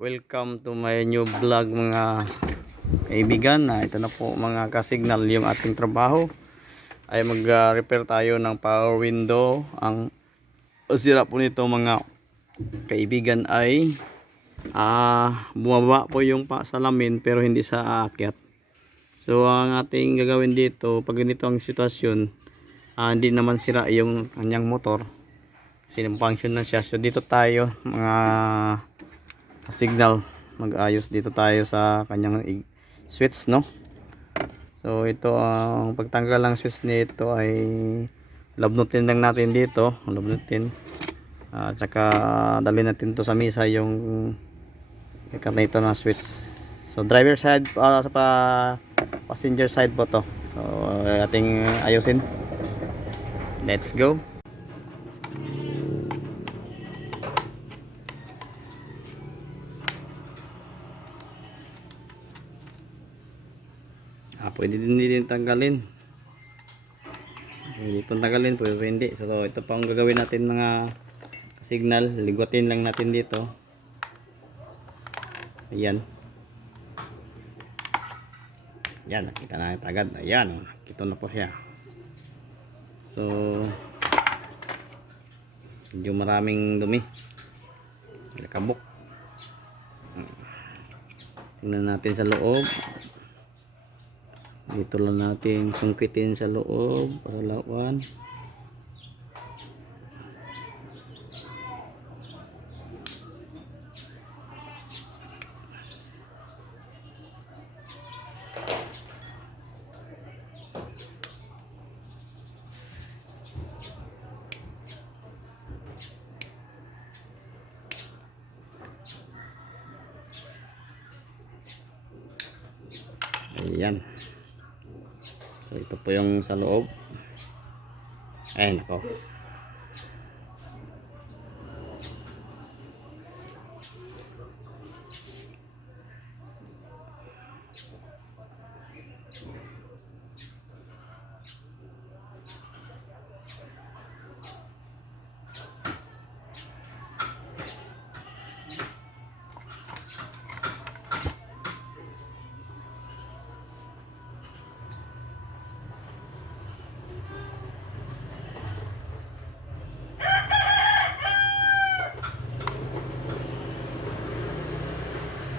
Welcome to my new vlog mga kaibigan. Ito na po mga kasignal yung ating trabaho. Ay mag-repair tayo ng power window. Ang sira po nito mga kaibigan ay bumaba po yung salamin pero hindi sa aakyat. So ang ating gagawin dito pag ganito ang sitwasyon, hindi naman sira yung kanyang motor. Kasi function na siya. So dito tayo mga signal, mag-ayos dito tayo sa kanyang switch, no? So ito ang pagtanggal ng switch nito ay labnutin lang natin dito, labnutin. At saka dalhin natin to sa misa yung ikat na ito na switch. So driver side sa passenger side po to. So ating ayusin. Let's go. Pwede din tanggalin. Pwede pong tanggalin, pwede hindi. So ito pa ang gagawin natin mga signal. Ligutin lang natin dito. Ayan. Ayan, nakita na agad. Ayan, nakita na po siya. So medyo maraming dumi. Kabok. Tingnan natin sa loob. Dito lang natin sungkitin sa loob para lawan. Ayan. So ito po yung sa loob. Ayan ako.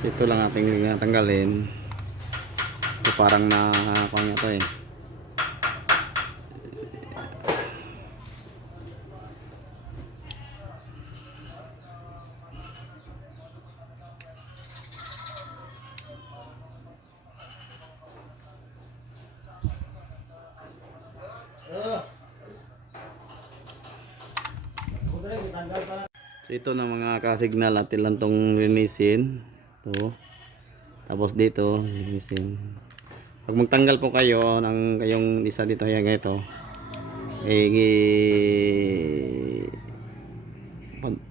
Ito lang ating tanggalin. Ito parang nakakawang ito eh. So ito na mga kasignal at ilan tong linisin. Ito. Tapos dito linisin. Pag magtanggal po kayo ng kayong isa dito yan ganito,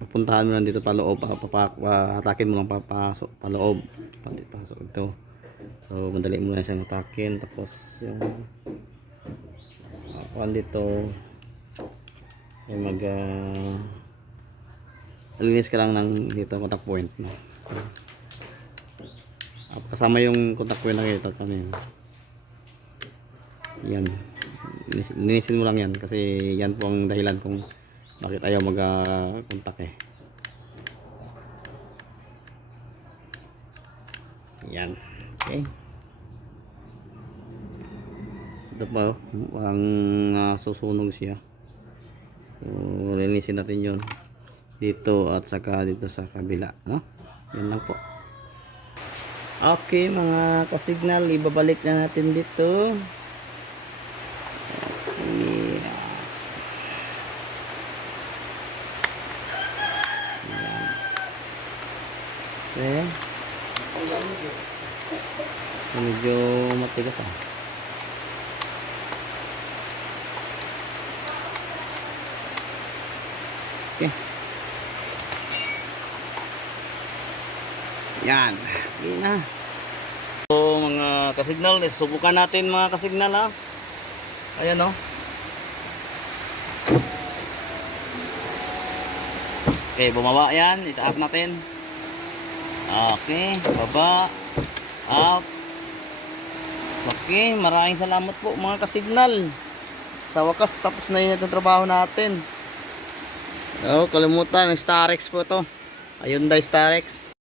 pupuntahan mo lang dito pa loob, hatakin mo lang papasok pa loob, pasok ito. So madali mo lang siyang hatakin. Tapos yung dito ay linis ka lang ng dito contact point, no? Kasama yung contact point na ito kami. Yan. Linisin mo lang yan kasi yan po ang dahilan kung bakit ayaw mag-contact eh. Yan. Okay. Ito pa ang susunog siya. So linisin natin yun dito at saka dito sa kabila, no? Yan lang po. Okay mga kasignal, ibabalik na natin dito. Okay. Medyo matigas Okay. Yan. Okay na. So mga kasignal, subukan natin mga kasignal ha. Ayan o. Okay, bumaba yan. Itaas natin. Okay, baba. Up. Okay, maraming salamat po mga kasignal. Sa wakas tapos na yun itong trabaho natin. Oh, kalimutan, Starex po to. Hyundai Starex.